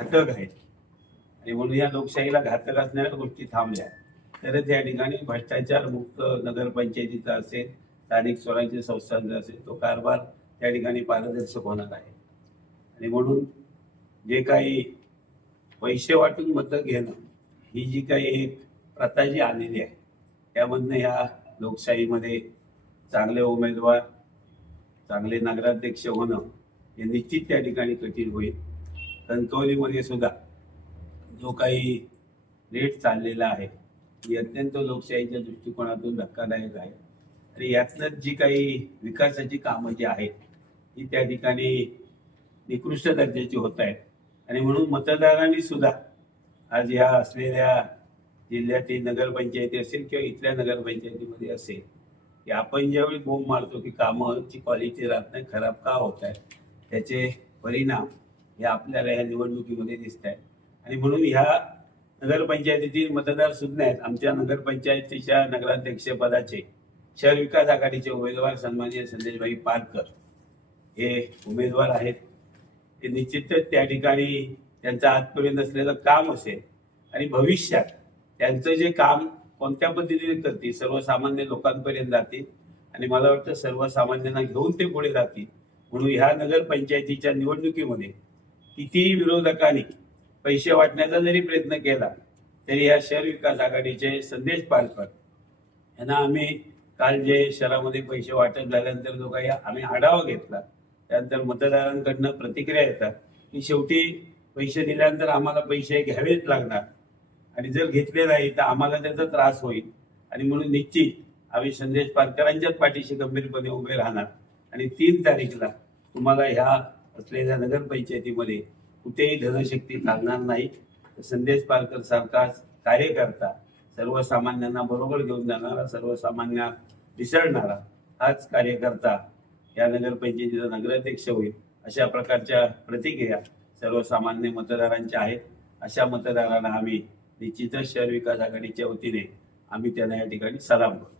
घातक आहेत आणि म्हणून या लोकशाहीला घातक असणाऱ्या गोष्टी थांबल्या. तरच या ठिकाणी भ्रष्टाचार मुक्त नगरपंचायतीचा असेल स्थानिक स्वराज्य संस्थांचा असेल तो कारभार त्या ठिकाणी पारदर्शक होणार आहे. आणि म्हणून जे काही पैसे वाटून मतं घेणं ही जी काही एक प्रथा जी आलेली आहे त्यामधनं ह्या लोकशाहीमध्ये चांगले उमेदवार चांगले नगराध्यक्ष होणं हे निश्चित त्या ठिकाणी कठीण होईल. कणकवलीमध्ये सुद्धा जो काही रेट चाललेला आहे ही अत्यंत लोकशाहीच्या दृष्टिकोनातून धक्कादायक आहे. आणि यातनं जी काही विकासाची कामं जी आहेत ती त्या ठिकाणी निकृष्ट दर्जाची होत आहेत. आणि म्हणून मतदारांनी सुद्धा आज या असलेल्या जिल्ह्यातील नगरपंचायती असेल किंवा इथल्या नगरपंचायतीमध्ये असेल की आपण ज्यावेळी बोंब मारतो की कामाची क्वालिटी राहत नाही खराब का होत आहे त्याचे परिणाम हे आपल्याला ह्या निवडणुकीमध्ये दिसत आहे. आणि म्हणून ह्या नगरपंचायतीतील मतदार सुज्ञ आहेत. आमच्या नगरपंचायतीच्या नगराध्यक्षपदाचे शहर विकास आघाडीचे उमेदवार सन्माननीय संदेशभाई पारकर हे उमेदवार आहेत. ते निश्चितच त्या ठिकाणी त्यांचं आजपर्यंत असलेलं काम असेल. आणि भविष्यात त्यांचं जे काम कोणत्या पद्धतीने करतील सर्वसामान्य लोकांपर्यंत जातील आणि मला वाटतं सर्वसामान्यांना घेऊन ते पुढे जातील. म्हणून ह्या नगरपंचायतीच्या निवडणुकीमध्ये कितीही विरोधकांनी पैसे वाटण्याचा जरी प्रयत्न केला तरी या शहर विकास आघाडीचे संदेश पालकर यांना आम्ही काल जे शहरामध्ये पैसे वाटप झाल्यानंतर जो काही आम्ही आढावा घेतला त्यानंतर मतदारांकडनं प्रतिक्रिया येतात की शेवटी पैसे दिल्यानंतर आम्हाला पैसे घ्यावेच लागणार. आणि जर घेतले नाही तर आम्हाला त्याचा त्रास होईल. आणि म्हणून निश्चित आम्ही संदेश पारकरांच्याच पाठीशी गंभीरपणे उभे राहणार. आणि तीन तारीखला तुम्हाला ह्या असलेल्या नगरपंचायतीमध्ये कुठेही धनशक्ती चालणार नाही. संदेश पारकर सारखा कार्यकर्ता सर्वसामान्यांना बरोबर घेऊन जाणारा सर्वसामान्य मिसळणारा हाच कार्यकर्ता या नगरपंचायतीचा नगराध्यक्ष होईल अशा प्रकारच्या प्रतिक्रिया सर्वसामान्य मतदारांच्या आहेत. अशा मतदारांना आम्ही निश्चितच शहर विकास आघाडीच्या वतीने आम्ही त्यांना या ठिकाणी सलाम करतो.